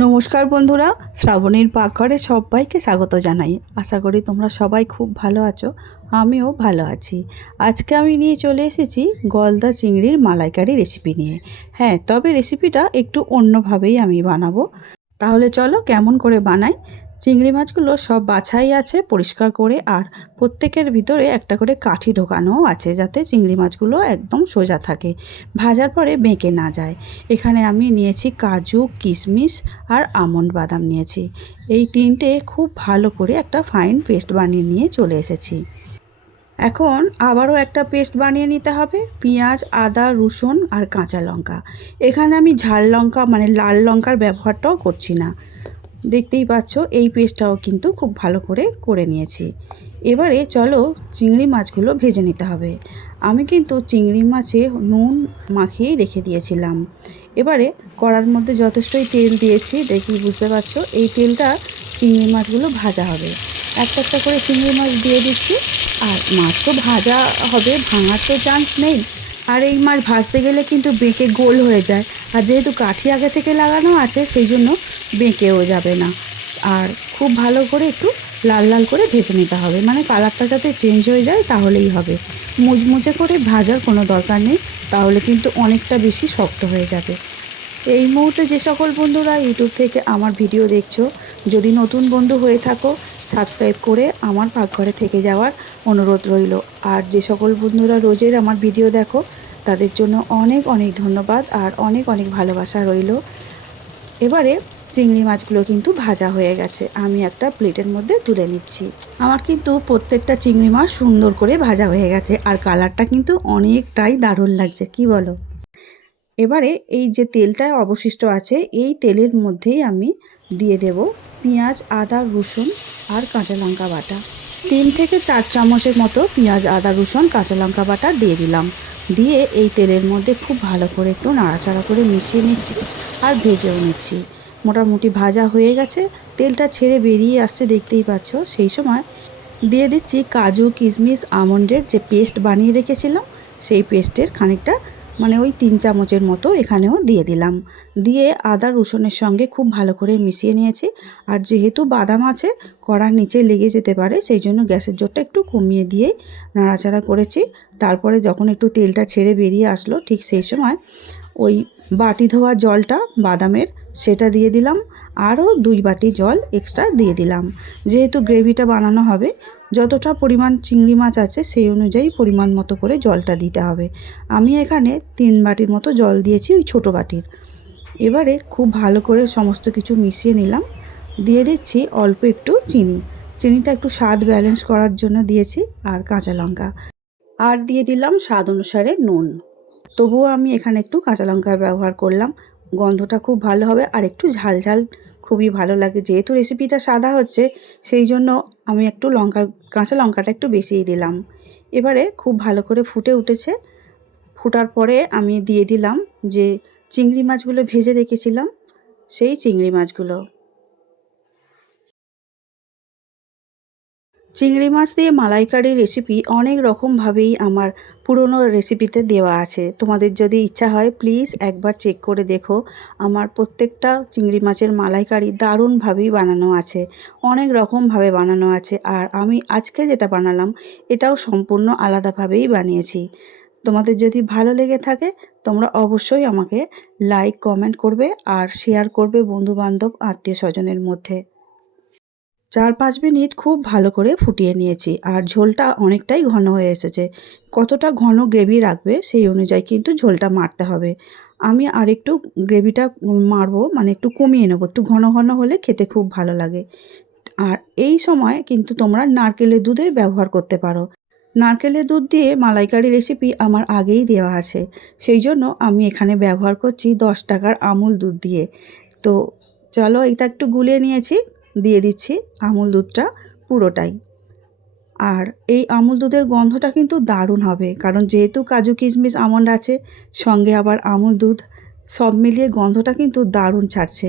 নমস্কার বন্ধুরা, শ্রাবণীর পাকঘরে সবাইকে স্বাগত জানাই। আশা করি তোমরা সবাই খুব ভালো আছো, আমিও ভালো আছি। আজকে আমি নিয়ে চলে এসেছি গলদা চিংড়ির মালাইকারি রেসিপি নিয়ে। হ্যাঁ, তবে রেসিপিটা একটু অন্যভাবেই আমি বানাবো। তাহলে চলো কেমন করে বানাই। চিংড়ি মাছগুলো সব বাছাই আছে পরিষ্কার করে, আর প্রত্যেকের ভিতরে একটা করে কাঠি ঢোকানো আছে যাতে চিংড়ি মাছগুলো একদম সোজা থাকে, ভাজার পরে বেঁকে না যায়। এখানে আমি নিয়েছি কাজু, কিশমিশ আর আমন্ড বাদাম নিয়েছি। এই তিনটে খুব ভালো করে একটা ফাইন পেস্ট বানিয়ে নিয়ে চলে এসেছি। এখন আবারও একটা পেস্ট বানিয়ে নিতে হবে। পেঁয়াজ, আদা, রসুন আর কাঁচা লঙ্কা। এখানে আমি ঝাল লঙ্কা মানে লাল লঙ্কার ব্যবহারটাও করছি না। দেখতেই পাচ্ছ এই পেস্টটাও কিন্তু খুব ভালো করে নিয়েছি। এবারে চলো চিংড়ি মাছগুলো ভেজে নিতে হবে। আমি কিন্তু চিংড়ি মাছে নুন মাখিয়েই রেখে দিয়েছিলাম। এবারে কড়ার মধ্যে যথেষ্টই তেল দিয়েছি, দেখি বুঝতে পারছো এই তেলটা চিংড়ি মাছগুলো ভাজা হবে। একটা একটা করে চিংড়ি মাছ দিয়ে দিচ্ছি। আর মাছ তো ভাজা হবে, ভাঙার তো চান্স নেই। আর এই মাছ ভাজতে গেলে কিন্তু বেঁকে গোল হয়ে যায়, আর যেহেতু কাঠি আগে থেকে লাগানো আছে সেই জন্য বেঁকেও যাবে না। আর খুব ভালো করে একটু লাল লাল করে ভেজে নিতে হবে, মানে কালারটা যাতে চেঞ্জ হয়ে যায় তাহলেই হবে। মুচমুচে করে ভাজার কোনো দরকার নেই, তাহলে কিন্তু অনেকটা বেশি শক্ত হয়ে যাবে। এই মুহূর্তে যে সকল বন্ধুরা ইউটিউব থেকে আমার ভিডিও দেখছো, যদি নতুন বন্ধু হয়ে থাকো সাবস্ক্রাইব করে আমার পাকঘরে থেকে যাওয়ার অনুরোধ রইল। আর যে সকল বন্ধুরা রোজের আমার ভিডিও দেখো তাদের জন্য অনেক অনেক ধন্যবাদ আর অনেক অনেক ভালোবাসা রইল। এবারে চিংড়ি মাছগুলো কিন্তু ভাজা হয়ে গেছে, আমি একটা প্লেটের মধ্যে তুলে নিচ্ছি। আমার কিন্তু প্রত্যেকটা চিংড়ি মাছ সুন্দর করে ভাজা হয়ে গেছে, আর কালারটা কিন্তু অনেকটাই দারুণ লাগছে, কি বলো? এবারে এই যে তেলটা অবশিষ্ট আছে এই তেলের মধ্যেই আমি দিয়ে দেব পেঁয়াজ, আদা, রসুন আর কাঁচা লঙ্কা বাটা। 3 থেকে 4 চামচের মতো পেঁয়াজ, আদা, রসুন, কাঁচা লঙ্কা বাটা দিয়ে দিলাম। দিয়ে এই তেলের মধ্যে খুব ভালো করে একটু নাড়াচাড়া করে মিশিয়ে নিচ্ছি আর ভেজেও নিচ্ছি। মোটামুটি ভাজা হয়ে গেছে, তেলটা ছেড়ে বেরিয়ে আসছে দেখতেই পাচ্ছ। সেই সময় দিয়ে দিচ্ছি কাজু, কিশমিশ, আমন্ডের যে পেস্ট বানিয়ে রেখেছিলাম সেই পেস্টের খানিকটা, মানে ওই 3 চামচের মতো এখানেও দিয়ে দিলাম। দিয়ে আদা রসুনের সঙ্গে খুব ভালো করে মিশিয়ে নিয়েছি। আর যেহেতু বাদাম আছে কড়ার নিচে লেগে যেতে পারে, সেই জন্য গ্যাসের জোরটা একটু কমিয়ে দিয়ে নাড়াচাড়া করেছি। তারপরে যখন একটু তেলটা ছেড়ে বেরিয়ে আসলো ঠিক সেই সময় ওই বাটি ধোয়া জলটা বাদামের সেটা দিয়ে দিলাম। আরও 2 বাটি জল এক্সট্রা দিয়ে দিলাম। যেহেতু গ্রেভিটা বানানো হবে, যতটা পরিমাণ চিংড়ি মাছ আছে সেই অনুযায়ী পরিমাণ মতো করে জলটা দিতে হবে। আমি এখানে 3 বাটির মতো জল দিয়েছি, ওই ছোটো বাটির। এবারে খুব ভালো করে সমস্ত কিছু মিশিয়ে নিলাম। দিয়ে দিচ্ছি অল্প একটু চিনি। চিনিটা একটু স্বাদ ব্যালেন্স করার জন্য দিয়েছি, আর কাঁচা লঙ্কা। আর দিয়ে দিলাম স্বাদ অনুসারে নুন। তবুও আমি এখানে একটু কাঁচা লঙ্কা ব্যবহার করলাম, গন্ধটা খুব ভালো হবে আর একটু ঝাল ঝাল খুবই ভালো লাগে। যেহেতু রেসিপিটা সাদা হচ্ছে সেই জন্য আমি একটু কাঁচা লঙ্কাটা একটু বেশিই দিলাম। এবারে খুব ভালো করে ফুটে উঠেছে। ফোটার পরে আমি দিয়ে দিলাম যে চিংড়ি মাছগুলো ভেজে রেখেছিলাম সেই চিংড়ি মাছগুলো। চিংড়ি মাছ দিয়ে মালাইকারি রেসিপি অনেক রকমভাবেই আমার পুরনো রেসিপিতে দেওয়া আছে। তোমাদের যদি ইচ্ছা হয় প্লিজ একবার চেক করে দেখো। আমার প্রত্যেকটা চিংড়ি মাছের মালাইকারি দারুণভাবেই বানানো আছে, অনেক রকমভাবে বানানো আছে। আর আমি আজকে যেটা বানালাম এটাও সম্পূর্ণ আলাদাভাবেই বানিয়েছি। তোমাদের যদি ভালো লেগে থাকে তোমরা অবশ্যই আমাকে লাইক, কমেন্ট করবে আর শেয়ার করবে বন্ধুবান্ধব, আত্মীয় স্বজনের মধ্যে। 4-5 মিনিট খুব ভালো করে ফুটিয়ে নিয়েছি, আর ঝোলটা অনেকটাই ঘন হয়ে এসেছে। কতটা ঘন গ্রেভি রাখবে সেই অনুযায়ী কিন্তু ঝোলটা মারতে হবে। আমি আর একটু গ্রেভিটা মারবো, মানে একটু কমিয়ে নেবো, একটু ঘন ঘন হলে খেতে খুব ভালো লাগে। আর এই সময় কিন্তু তোমরা নারকেলের দুধের ব্যবহার করতে পারো। নারকেলের দুধ দিয়ে মালাইকারি রেসিপি আমার আগেই দেওয়া আছে, সেই জন্য আমি এখানে ব্যবহার করছি 10 টাকার আমুল দুধ দিয়ে। তো চলো এটা একটু গুলিয়ে নিয়েছি, দিয়ে দিচ্ছি আমুল দুধটা পুরোটাই। আর এই আমুল দুধের গন্ধটা কিন্তু দারুণ হবে, কারণ যেহেতু কাজু, কিশমিশ, আমন্ড আছে সঙ্গে আবার আমুল দুধ, সব মিলিয়ে গন্ধটা কিন্তু দারুণ ছাড়ছে।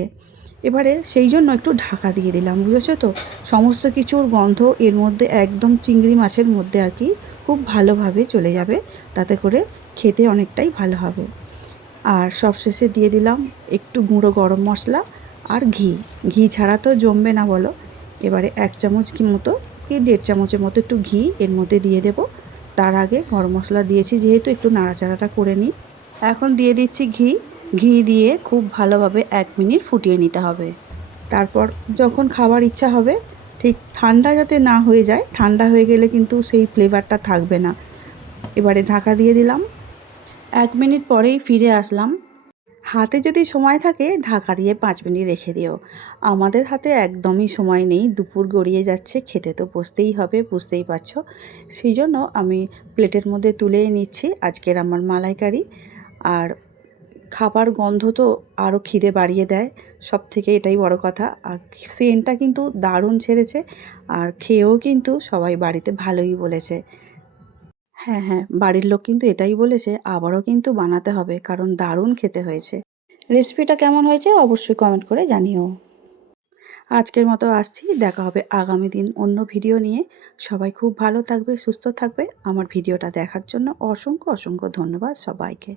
এবারে সেই জন্য একটু ঢাকা দিয়ে দিলাম, বুঝেছো তো? সমস্ত কিছুর গন্ধ এর মধ্যে একদম চিংড়ি মাছের মধ্যে আর কি খুব ভালোভাবে চলে যাবে, তাতে করে খেতে অনেকটাই ভালো হবে। আর সবশেষে দিয়ে দিলাম একটু গুঁড়ো গরম মশলা, আর ঘি। ঘি ছাড়া তো জমবে না বলো। এবারে 1 চামচ কি মতো কি 1.5 চামচের মতো একটু ঘি এর মধ্যে দিয়ে দেব। তার আগে গরম মশলা দিয়েছি যেহেতু একটু নাড়াচাড়াটা করে নিই। এখন দিয়ে দিচ্ছি ঘি। ঘি দিয়ে খুব ভালোভাবে 1 মিনিট ফুটিয়ে নিতে হবে। তারপর যখন খাবার ইচ্ছা হবে, ঠিক ঠান্ডা যাতে না হয়ে যায়, ঠান্ডা হয়ে গেলে কিন্তু সেই ফ্লেভারটা থাকবে না। এবারে ঢাকা দিয়ে দিলাম। 1 মিনিট পরেই ফিরে আসলাম। হাতে যদি সময় থাকে ঢাকা দিয়ে 5 মিনিট রেখে দিও। আমাদের হাতে একদমই সময় নেই, দুপুর গড়িয়ে যাচ্ছে, খেতে তো বসতেই হবে, বুঝতেই পারছো। সেই জন্য আমি প্লেটের মধ্যে তুলে নিচ্ছি আজকের আমার মালাইকারি। আর খাবার গন্ধ তো আরও খিদে বাড়িয়ে দেয়, সবথেকে এটাই বড় কথা। আর সেন্টটা কিন্তু দারুণ ছেড়েছে, আর খেয়েও কিন্তু সবাই বাড়িতে ভালোই বলেছে। হ্যাঁ, হ্যাঁ, বাড়ির লোক কিন্তু এটাই বলেছে আবারও কিন্তু বানাতে হবে, কারণ দারুণ খেতে হয়েছে। রেসিপিটা কেমন হয়েছে অবশ্যই কমেন্ট করে জানিও। আজকের মতো আসছি, দেখা হবে আগামী দিন অন্য ভিডিও নিয়ে। সবাই খুব ভালো থাকবে, সুস্থ থাকবে। আমার ভিডিওটা দেখার জন্য অসংখ্য অসংখ্য ধন্যবাদ সবাইকে।